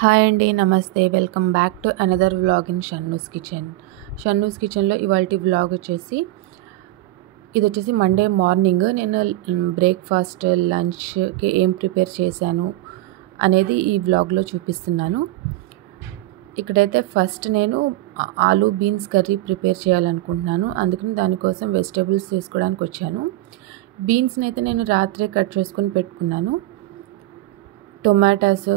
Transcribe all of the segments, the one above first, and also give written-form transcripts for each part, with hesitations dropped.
Hi అండి, నమస్తే. Welcome back to another vlog in Shannu's kitchen. Shannu's కిచెన్లో ఇవాల్టి వ్లాగ్ వచ్చేసి ఇది వచ్చేసి మండే మార్నింగ్ నేను బ్రేక్ఫాస్ట్ లంచ్కి ఏం ప్రిపేర్ చేశాను అనేది ఈ వ్లాగ్లో చూపిస్తున్నాను. ఇక్కడైతే ఫస్ట్ నేను ఆలూ బీన్స్ కర్రీ ప్రిపేర్ చేయాలనుకుంటున్నాను. అందుకని దానికోసం వెజిటేబుల్స్ తీసుకోవడానికి వచ్చాను. బీన్స్ని అయితే నేను రాత్రే కట్ చేసుకొని పెట్టుకున్నాను. టొమాటోస్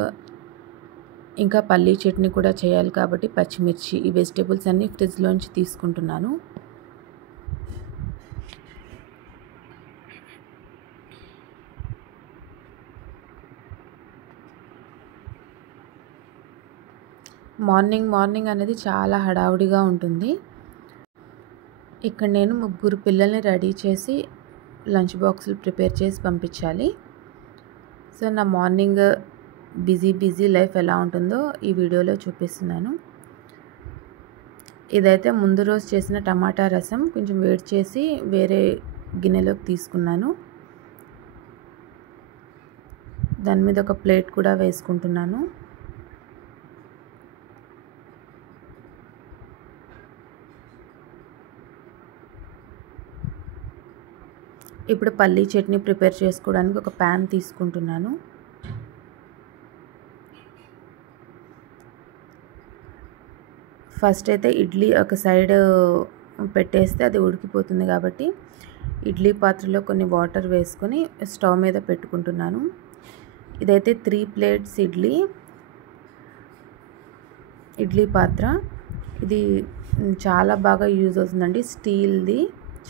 ఇంకా పల్లీ చట్నీ కూడా చేయాలి కాబట్టి పచ్చిమిర్చి, ఈ వెజిటేబుల్స్ అన్నీ ఫ్రిడ్జ్లోంచి తీసుకుంటున్నాను. మార్నింగ్ అనేది చాలా హడావుడిగా ఉంటుంది. ఇక్కడ నేను 3 పిల్లల్ని రెడీ చేసి లంచ్ బాక్సులు ప్రిపేర్ చేసి పంపించాలి. సో నా మార్నింగ్ బిజీ లైఫ్ ఎలా ఉంటుందో ఈ వీడియోలో చూపిస్తున్నాను. ఇదైతే ముందు రోజు చేసిన టమాటా రసం కొంచెం వేడి చేసి వేరే గిన్నెలోకి తీసుకున్నాను. దాని మీద ఒక ప్లేట్ కూడా వేసుకుంటున్నాను. ఇప్పుడు పల్లీ చట్నీ ప్రిపేర్ చేసుకోవడానికి ఒక ప్యాన్ తీసుకుంటున్నాను. ఫస్ట్ అయితే ఇడ్లీ ఒక సైడ్ పెట్టేస్తే అది ఉడికిపోతుంది కాబట్టి ఇడ్లీ పాత్రలో కొన్ని వాటర్ వేసుకొని స్టవ్ మీద పెట్టుకుంటున్నాను. ఇదైతే 3 ప్లేట్స్ ఇడ్లీ పాత్ర. ఇది చాలా బాగా యూజ్ అవుతుందండి. స్టీల్ది,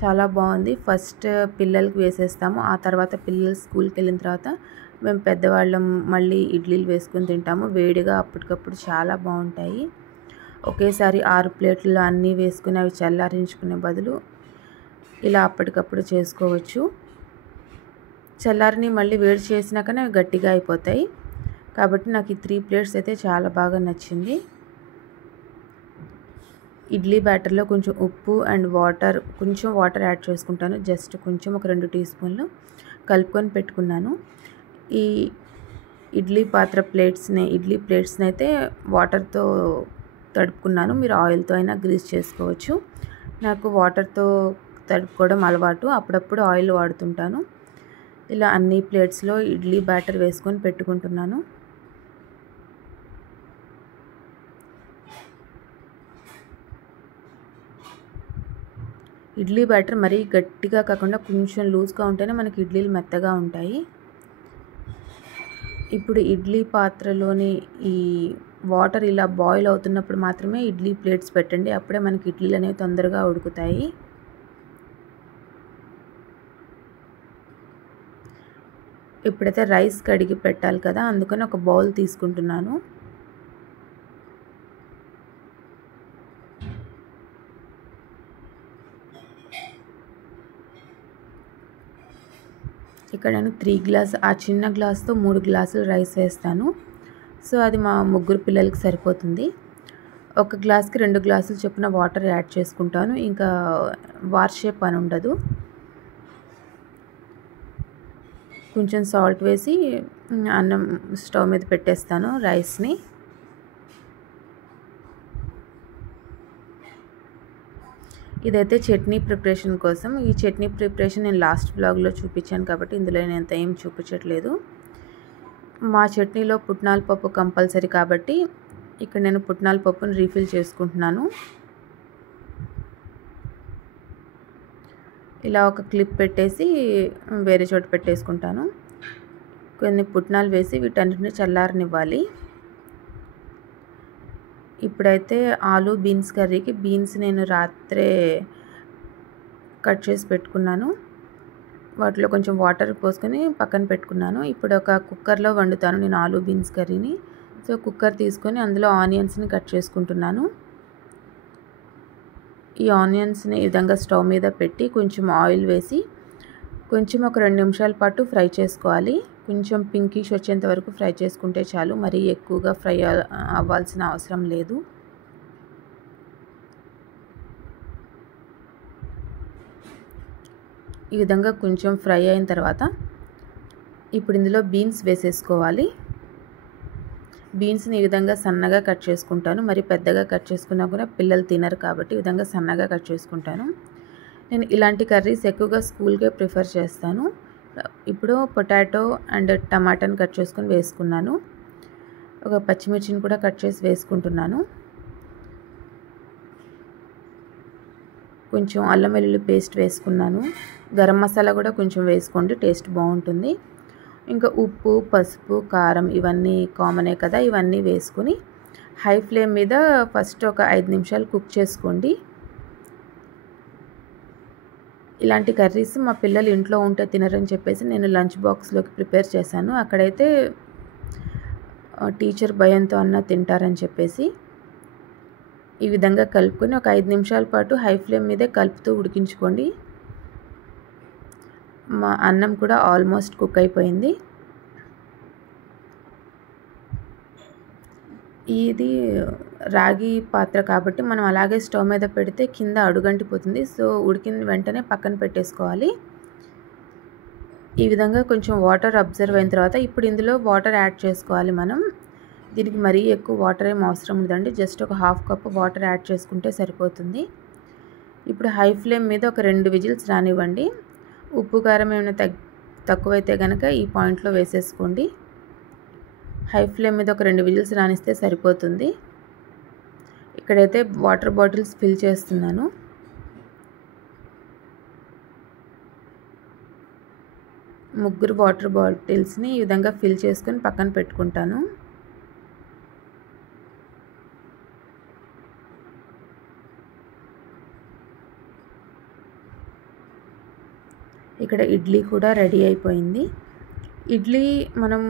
చాలా బాగుంది. ఫస్ట్ పిల్లలకి వేసేస్తాము, ఆ తర్వాత పిల్లలు స్కూల్కి వెళ్ళిన తర్వాత మేము పెద్దవాళ్ళం మళ్ళీ ఇడ్లీలు వేసుకొని తింటాము. వేడిగా అప్పటికప్పుడు చాలా బాగుంటాయి. ఒకేసారి 6 ప్లేట్లలో అన్నీ వేసుకుని అవి చల్లారించుకునే బదులు ఇలా అప్పటికప్పుడు చేసుకోవచ్చు. చల్లారిని మళ్ళీ వేడి చేసినాకనే అవి గట్టిగా అయిపోతాయి. కాబట్టి నాకు ఈ 3 ప్లేట్స్ అయితే చాలా బాగా నచ్చింది. ఇడ్లీ బ్యాటర్లో కొంచెం ఉప్పు అండ్ కొంచెం వాటర్ యాడ్ చేసుకుంటాను. జస్ట్ కొంచెం ఒక 2 టీ స్పూన్లు కలుపుకొని పెట్టుకున్నాను. ఈ ఇడ్లీ ప్లేట్స్ని అయితే వాటర్తో తడుపుకున్నాను. మీరు ఆయిల్తో అయినా గ్రీస్ చేసుకోవచ్చు. నాకు వాటర్తో తడుపుకోవడం అలవాటు, అప్పుడప్పుడు ఆయిల్ వాడుతుంటాను. ఇలా అన్ని ప్లేట్స్లో ఇడ్లీ బ్యాటర్ వేసుకొని పెట్టుకుంటున్నాను. ఇడ్లీ బ్యాటర్ మరీ గట్టిగా కాకుండా కొంచెం లూజ్గా ఉంటేనే మనకి ఇడ్లీలు మెత్తగా ఉంటాయి. ఇప్పుడు ఇడ్లీ పాత్రలోని ఈ వాటర్ ఇలా బాయిల్ అవుతున్నప్పుడు మాత్రమే ఇడ్లీ ప్లేట్స్ పెట్టండి. అప్పుడే మనకి ఇడ్లీలు అనేవి తొందరగా ఉడుకుతాయి. ఇప్పుడైతే రైస్ కడిగి పెట్టాలి కదా, అందుకని ఒక బౌల్ తీసుకుంటున్నాను. ఇక్కడ నేను 3 గ్లాస్, ఆ చిన్న గ్లాస్తో 3 గ్లాసులు రైస్ వేస్తాను. సో అది మా 3 పిల్లలకి సరిపోతుంది. ఒక గ్లాస్కి 2 గ్లాసులు చొప్పున వాటర్ యాడ్ చేసుకుంటాను. ఇంకా వార్చే పని ఉండదు. కొంచెం సాల్ట్ వేసి అన్నం స్టవ్ మీద పెట్టేస్తాను రైస్ని. ఇదైతే చట్నీ ప్రిపరేషన్ కోసం. ఈ చట్నీ ప్రిపరేషన్ నేను లాస్ట్ బ్లాగ్లో చూపించాను కాబట్టి ఇందులో నేను ఏం చూపించట్లేదు. మా చట్నీలో పుట్నాల పప్పు కంపల్సరీ కాబట్టి ఇక్కడ నేను పుట్నాల పప్పును రీఫిల్ చేసుకుంటున్నాను. ఇలా ఒక క్లిప్ పెట్టేసి వేరే చోట పెట్టేసుకుంటాను. కొన్ని పుట్నాలు వేసి వీటన్నిటిని చల్లారనివ్వాలి. ఇప్పుడైతే ఆలూ బీన్స్ కర్రీకి బీన్స్ నేను రాత్రే కట్ చేసి పెట్టుకున్నాను. వాటిలో కొంచెం వాటర్ పోసుకొని పక్కన పెట్టుకున్నాను. ఇప్పుడు ఒక కుక్కర్లో వండుతాను నేను ఆలూ బీన్స్ కర్రీని. సో కుక్కర్ తీసుకొని అందులో ఆనియన్స్ని కట్ చేసుకుంటున్నాను. ఈ ఆనియన్స్ని ఈ విధంగా స్టవ్ మీద పెట్టి కొంచెం ఆయిల్ వేసి కొంచెం ఒక 2 నిమిషాల పాటు ఫ్రై చేసుకోవాలి. కొంచెం పింకిష్ వచ్చేంత వరకు ఫ్రై చేసుకుంటే చాలు, మరీ ఎక్కువగా ఫ్రై అవ్వాల్సిన అవసరం లేదు. ఈ విధంగా కొంచెం ఫ్రై అయిన తర్వాత ఇప్పుడు ఇందులో బీన్స్ వేసేసుకోవాలి. బీన్స్ని ఈ విధంగా సన్నగా కట్ చేసుకుంటాను. మరి పెద్దగా కట్ చేసుకున్నా కూడా పిల్లలు తినరు కాబట్టి ఈ విధంగా సన్నగా కట్ చేసుకుంటాను. నేను ఇలాంటి కర్రీస్ ఎక్కువగా స్కూల్కే ప్రిఫర్ చేస్తాను. ఇప్పుడు పొటాటో అండ్ టమాటాని కట్ చేసుకొని వేసుకున్నాను. ఒక పచ్చిమిర్చిని కూడా కట్ చేసి వేసుకుంటున్నాను. కొంచెం అల్లం వెల్లుల్లి పేస్ట్ వేసుకున్నాను. గరం మసాలా కూడా కొంచెం వేసుకోండి, టేస్ట్ బాగుంటుంది. ఇంకా ఉప్పు, పసుపు, కారం ఇవన్నీ కామనే కదా, ఇవన్నీ వేసుకొని హై ఫ్లేమ్ మీద ఫస్ట్ ఒక 5 నిమిషాలు కుక్ చేసుకోండి. ఇలాంటి కర్రీస్ మా పిల్లలు ఇంట్లో ఉంటే తినరని చెప్పేసి నేను లంచ్ బాక్స్లోకి ప్రిపేర్ చేశాను. అక్కడైతే టీచర్ భయంతో అన్న తింటారని చెప్పేసి ఈ విధంగా కలుపుకొని ఒక 5 నిమిషాల పాటు హై ఫ్లేమ్ మీదే కలుపుతూ ఉడికించుకోండి. మా అన్నం కూడా ఆల్మోస్ట్ కుక్ అయిపోయింది. ఇది రాగి పాత్ర కాబట్టి మనం అలాగే స్టవ్ మీద పెడితే కింద అడుగంటిపోతుంది. సో ఉడికిన వెంటనే పక్కన పెట్టేసుకోవాలి. ఈ విధంగా కొంచెం వాటర్ అబ్జర్వ్ అయిన తర్వాత ఇప్పుడు ఇందులో వాటర్ యాడ్ చేసుకోవాలి. మనం దీనికి మరీ ఎక్కువ వాటర్ ఏం అవసరం లేదండి, జస్ట్ ఒక 1/2 కప్ వాటర్ యాడ్ చేసుకుంటే సరిపోతుంది. ఇప్పుడు హై ఫ్లేమ్ మీద ఒక 2 విజిల్స్ రానివ్వండి. ఉప్పు కారం ఏమైనా తక్కువైతే కనుక ఈ పాయింట్లో వేసేసుకోండి. హై ఫ్లేమ్ మీద ఒక 2 విజిల్స్ రానిస్తే సరిపోతుంది. ఇక్కడైతే వాటర్ బాటిల్స్ ఫిల్ చేస్తున్నాను. ముగ్గురు వాటర్ బాటిల్స్ని ఈ విధంగా ఫిల్ చేసుకొని పక్కన పెట్టుకుంటాను. ఇక్కడ ఇడ్లీ కూడా రెడీ అయిపోయింది. ఇడ్లీ మనం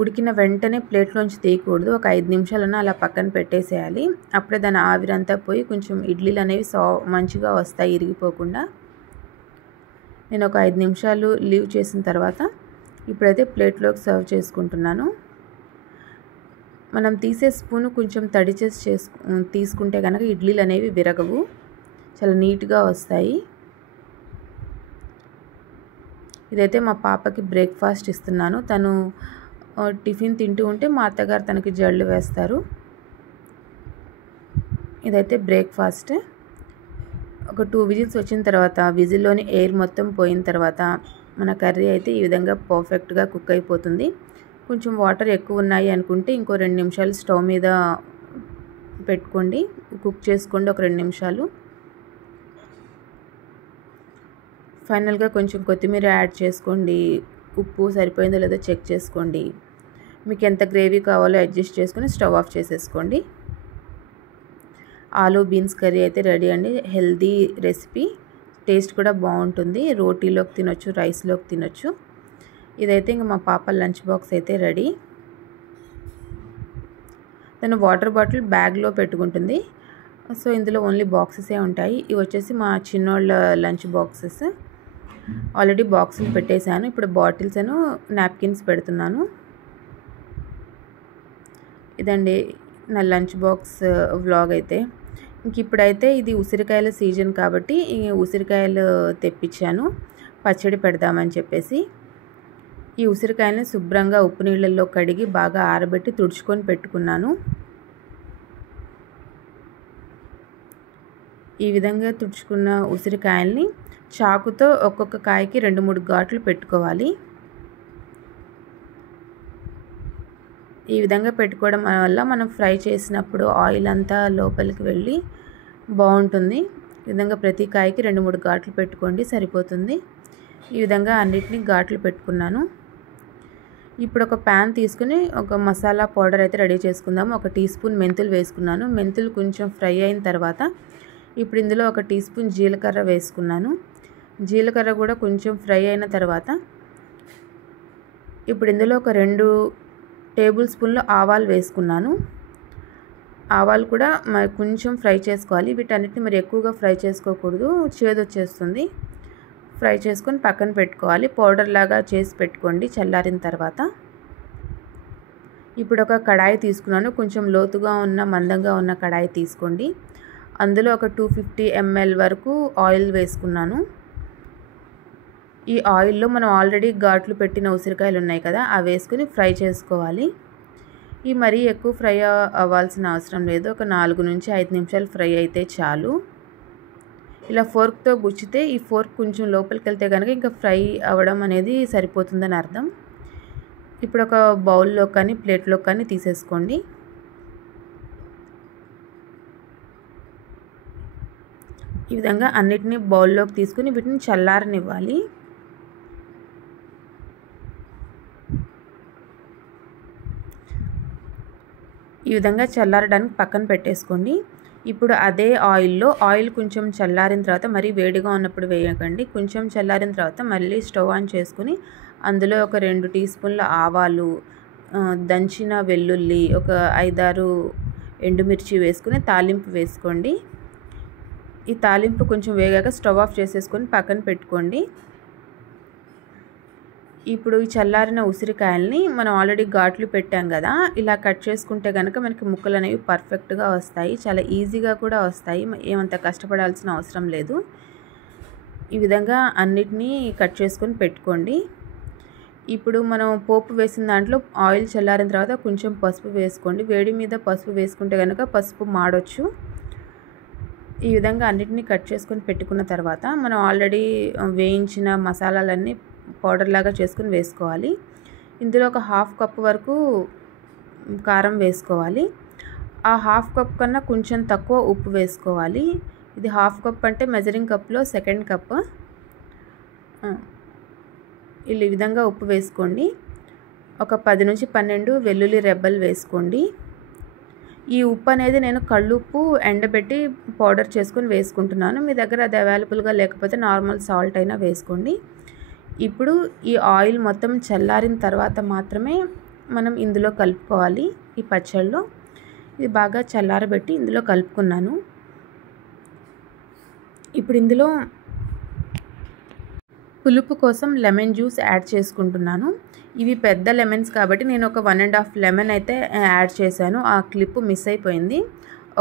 ఉడికిన వెంటనే ప్లేట్లోంచి తీయకూడదు. ఒక 5 నిమిషాలన్నా అలా పక్కన పెట్టేసేయాలి. అప్పుడే దాని ఆవిరంతా పోయి కొంచెం ఇడ్లీలు అనేవి మంచిగా వస్తాయి, ఇరిగిపోకుండా. నేను ఒక 5 నిమిషాలు లీవ్ చేసిన తర్వాత ఇప్పుడైతే ప్లేట్లోకి సర్వ్ చేసుకుంటున్నాను. మనం తీసే స్పూను కొంచెం తడి చేసి తీసుకుంటే కనుక ఇడ్లీలు అనేవి విరగవు, చాలా నీట్గా వస్తాయి. ఇదైతే మా పాపకి బ్రేక్ఫాస్ట్ ఇస్తున్నాను. తను టిఫిన్ తింటూ ఉంటే మా అత్తగారు తనకి జల్లు వేస్తారు. ఇదైతే బ్రేక్ఫాస్ట్. ఒక 2 విజిల్స్ వచ్చిన తర్వాత విజిల్లోని ఎయిర్ మొత్తం పోయిన తర్వాత మన కర్రీ అయితే ఈ విధంగా పర్ఫెక్ట్గా కుక్ అయిపోతుంది. కొంచెం వాటర్ ఎక్కువ ఉన్నాయి అనుకుంటే ఇంకో 2 నిమిషాలు స్టవ్ మీద పెట్టుకోండి, కుక్ చేసుకోండి ఒక 2 నిమిషాలు. ఫైనల్గా కొంచెం కొత్తిమీర యాడ్ చేసుకోండి. ఉప్పు సరిపోయిందో లేదో చెక్ చేసుకోండి. మీకు ఎంత గ్రేవీ కావాలో అడ్జస్ట్ చేసుకొని స్టవ్ ఆఫ్ చేసేసుకోండి. ఆలూ బీన్స్ కర్రీ అయితే రెడీ అండి. హెల్దీ రెసిపీ, టేస్ట్ కూడా బాగుంటుంది. రోటీలోకి తినొచ్చు, రైస్లోకి తినొచ్చు. ఇదైతే ఇంకా మా పాప లంచ్ బాక్స్ అయితే రెడీ. తను వాటర్ బాటిల్ బ్యాగ్లో పెట్టుకుంటుంది. సో ఇందులో ఓన్లీ బాక్సెసే ఉంటాయి. ఇవి వచ్చేసి మా చిన్నోళ్ళ లంచ్ బాక్సెస్. ఆల్రెడీ బాక్సులు పెట్టేశాను. ఇప్పుడు బాటిల్స్ అను నాప్కిన్స్ పెడుతున్నాను. ఇదండి నా లంచ్ బాక్స్ వ్లాగ్ అయితే. ఇంక ఇప్పుడైతే ఇది ఉసిరికాయల సీజన్ కాబట్టి ఉసిరికాయలు తెప్పించాను పచ్చడి పెడదామని చెప్పేసి. ఈ ఉసిరికాయలని శుభ్రంగా ఉప్పు నీళ్ళల్లో కడిగి బాగా ఆరబెట్టి తుడుచుకొని పెట్టుకున్నాను. ఈ విధంగా తుడుచుకున్న ఉసిరికాయల్ని చాకుతో ఒక్కొక్క కాయకి 2-3 ఘాట్లు పెట్టుకోవాలి. ఈ విధంగా పెట్టుకోవడం వల్ల మనం ఫ్రై చేసినప్పుడు ఆయిల్ అంతా లోపలికి వెళ్ళి బాగుంటుంది. ఈ విధంగా ప్రతి కాయకి 2-3 ఘాట్లు పెట్టుకోండి, సరిపోతుంది. ఈ విధంగా అన్నిటినీ ఘాట్లు పెట్టుకున్నాను. ఇప్పుడు ఒక ప్యాన్ తీసుకుని ఒక మసాలా పౌడర్ అయితే రెడీ చేసుకుందాము. 1 టీ స్పూన్ మెంతులు వేసుకున్నాను. మెంతులు కొంచెం ఫ్రై అయిన తర్వాత ఇప్పుడు ఇందులో 1 టీ స్పూన్ జీలకర్ర వేసుకున్నాను. జీలకర్ర కూడా కొంచెం ఫ్రై అయిన తర్వాత ఇప్పుడు ఇందులో ఒక 2 టేబుల్ స్పూన్లు ఆవాలు వేసుకున్నాను. ఆవాలు కూడా మరి కొంచెం ఫ్రై చేసుకోవాలి. వీటన్నిటిని మరి ఎక్కువగా ఫ్రై చేసుకోకూడదు, చేదు వచ్చేస్తుంది. ఫ్రై చేసుకొని పక్కన పెట్టుకోవాలి. పౌడర్ లాగా చేసి పెట్టుకోండి చల్లారిన తర్వాత. ఇప్పుడు ఒక కడాయి తీసుకున్నాను. కొంచెం లోతుగా ఉన్న మందంగా ఉన్న కడాయి తీసుకోండి. అందులో ఒక 250 ml వరకు ఆయిల్ వేసుకున్నాను. ఈ ఆయిల్లో మనం ఆల్రెడీ ఘాట్లు పెట్టిన ఉసిరికాయలు ఉన్నాయి కదా, అవి వేసుకుని ఫ్రై చేసుకోవాలి. ఈ మరీ ఎక్కువ ఫ్రై అవ్వాల్సిన అవసరం లేదు. ఒక 4 నుంచి 5 నిమిషాలు ఫ్రై అయితే చాలు. ఇలా ఫోర్క్తో గుచ్చితే ఈ ఫోర్క్ కొంచెం లోపలికి వెళ్తే కనుక ఇంకా ఫ్రై అవ్వడం అనేది సరిపోతుందని అర్థం. ఇప్పుడు ఒక బౌల్లో కానీ ప్లేట్లో కానీ తీసేసుకోండి. ఈ విధంగా అన్నిటినీ బౌల్లోకి తీసుకుని వీటిని చల్లారనివ్వాలి. ఈ విధంగా చల్లారడానికి పక్కన పెట్టేసుకోండి. ఇప్పుడు అదే ఆయిల్ కొంచెం చల్లారిన తర్వాత మరీ వేడిగా ఉన్నప్పుడు వేయకండి. కొంచెం చల్లారిన తర్వాత మళ్ళీ స్టవ్ ఆన్ చేసుకుని అందులో ఒక 2 టీ స్పూన్ల ఆవాలు, దంచిన వెల్లుల్లి, ఒక 5-6 ఎండుమిర్చి వేసుకుని తాలింపు వేసుకోండి. ఈ తాలింపు కొంచెం వేగాక స్టవ్ ఆఫ్ చేసేసుకొని పక్కన పెట్టుకోండి. ఇప్పుడు ఈ చల్లారిన ఉసిరికాయల్ని మనం ఆల్రెడీ ఘాట్లు పెట్టాం కదా, ఇలా కట్ చేసుకుంటే కనుక మనకి ముక్కలు అనేవి పర్ఫెక్ట్గా వస్తాయి. చాలా ఈజీగా కూడా వస్తాయి. ఏమంత కష్టపడాల్సిన అవసరం లేదు. ఈ విధంగా అన్నిటినీ కట్ చేసుకొని పెట్టుకోండి. ఇప్పుడు మనం పోపు వేసిన దాంట్లో ఆయిల్ చల్లారిన తర్వాత కొంచెం పసుపు వేసుకోండి. వేడి మీద పసుపు వేసుకుంటే కనుక పసుపు మాడొచ్చు. ఈ విధంగా అన్నిటినీ కట్ చేసుకొని పెట్టుకున్న తర్వాత మనం ఆల్రెడీ వేయించిన మసాలాలన్నీ పౌడర్ లాగా చేసుకుని వేసుకోవాలి. ఇందులో ఒక 1/2 కప్ వరకు కారం వేసుకోవాలి. ఆ 1/2 కప్ కన్నా కొంచెం తక్కువ ఉప్పు వేసుకోవాలి. ఇది 1/2 కప్ అంటే మెజరింగ్ కప్లో 2nd కప్. ఈ విధంగా ఉప్పు వేసుకోండి. ఒక 10 నుంచి 12 వెల్లుల్లి రెబ్బలు వేసుకోండి. ఈ ఉప్పు అనేది నేను కళ్ళుప్పు ఎండబెట్టి పౌడర్ చేసుకొని వేసుకుంటున్నాను. మీ దగ్గర అది అవైలబుల్గా లేకపోతే నార్మల్ సాల్ట్ అయినా వేసుకోండి. ఇప్పుడు ఈ ఆయిల్ మొత్తం చల్లారిన తర్వాత మాత్రమే మనం ఇందులో కలుపుకోవాలి. ఈ పచ్చడిలో ఇది బాగా చల్లారబెట్టి ఇందులో కలుపుకున్నాను. ఇప్పుడు ఇందులో పులుపు కోసం లెమన్ జ్యూస్ యాడ్ చేసుకుంటున్నాను. ఇవి పెద్ద లెమన్స్ కాబట్టి నేను ఒక 1.5 లెమన్ అయితే యాడ్ చేశాను. ఆ క్లిప్ మిస్ అయిపోయింది.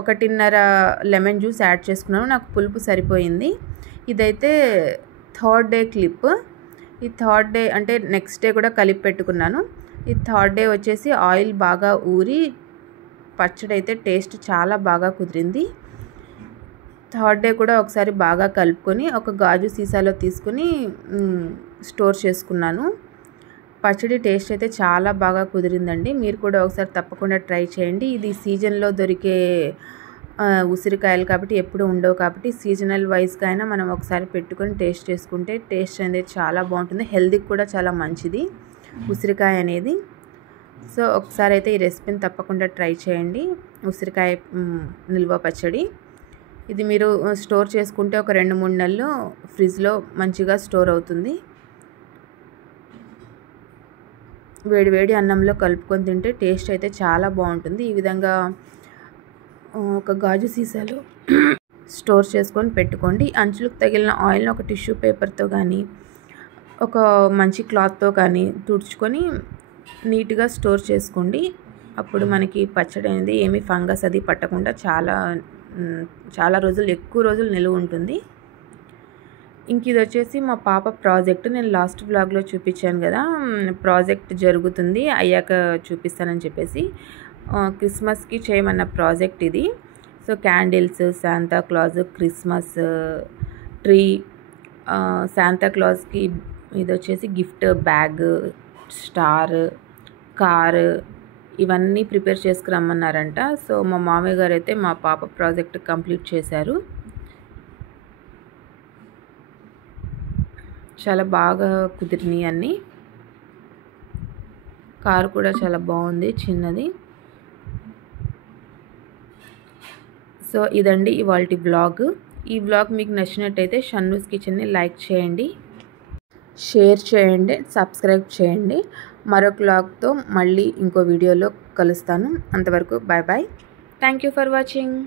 1.5 లెమన్ జ్యూస్ యాడ్ చేసుకున్నాను. నాకు పులుపు సరిపోయింది. ఇదైతే 3rd డే క్లిప్. ఈ 3rd డే అంటే నెక్స్ట్ డే కూడా కలిపి పెట్టుకున్నాను. ఈ 3rd డే వచ్చేసి ఆయిల్ బాగా ఊరి పచ్చడి అయితే టేస్ట్ చాలా బాగా కుదిరింది. 3rd డే కూడా ఒకసారి బాగా కలుపుకొని ఒక గాజు సీసాలో తీసుకుని స్టోర్ చేసుకున్నాను. పచ్చడి టేస్ట్ అయితే చాలా బాగా కుదిరిందండి. మీరు కూడా ఒకసారి తప్పకుండా ట్రై చేయండి. ఇది సీజన్లో దొరికే ఉసిరికాయలు కాబట్టి ఎప్పుడు ఉండవు కాబట్టి సీజనల్ వైజ్గా అయినా మనం ఒకసారి పెట్టుకొని టేస్ట్ చేసుకుంటే టేస్ట్ అనేది చాలా బాగుంటుంది. హెల్త్కి కూడా చాలా మంచిది ఉసిరికాయ అనేది. సో ఒకసారి అయితే ఈ రెసిపీని తప్పకుండా ట్రై చేయండి. ఉసిరికాయ నిల్వ పచ్చడి ఇది మీరు స్టోర్ చేసుకుంటే ఒక 2-3 నెలలు ఫ్రిడ్జ్లో మంచిగా స్టోర్ అవుతుంది. వేడి అన్నంలో కలుపుకొని తింటే టేస్ట్ అయితే చాలా బాగుంటుంది. ఈ విధంగా ఒక గాజు సీసాలో స్టోర్ చేసుకొని పెట్టుకోండి. అంచులకు తగిలిన ఆయిల్ని ఒక టిష్యూ పేపర్తో కానీ ఒక మంచి క్లాత్తో కానీ తుడుచుకొని నీట్గా స్టోర్ చేసుకోండి. అప్పుడు మనకి పచ్చడి అనేది ఏమీ ఫంగస్ అది పట్టకుండా చాలా రోజులు ఎక్కువ రోజులు నిలువ ఉంటుంది. ఇంక ఇది వచ్చేసి మా పాప ప్రాజెక్ట్. నేను లాస్ట్ వ్లాగ్లో చూపించాను కదా, ప్రాజెక్ట్ జరుగుతుంది అయ్యాక చూపిస్తానని చెప్పేసి క్రిస్మస్కి చేయమన్న ప్రాజెక్ట్ ఇది. So candles, Santa Claus, Christmas tree, Santa క్లాజ్కి ఇది వచ్చేసి గిఫ్ట్ బ్యాగ్, స్టార్, కార్ ఇవన్నీ ప్రిపేర్ చేసుకురమ్మన్నారంట. సో మా మామయ్య గారు అయితే మా పాప ప్రాజెక్ట్ కంప్లీట్ చేశారు. చాలా బాగా కుదిరినాయి అన్నీ. కారు కూడా చాలా బాగుంది, చిన్నది. సో ఇదండి ఇవాల్టి వ్లాగ్. ఈ వ్లాగ్ మీకు నచ్చినట్టయితే షన్నూస్ కిచెన్ని లైక్ చేయండి, షేర్ చేయండి, సబ్స్క్రైబ్ చేయండి. మరొక వ్లాగ్తో మళ్ళీ ఇంకో వీడియోలో కలుస్తాను. అంతవరకు bye bye. Thank you for watching.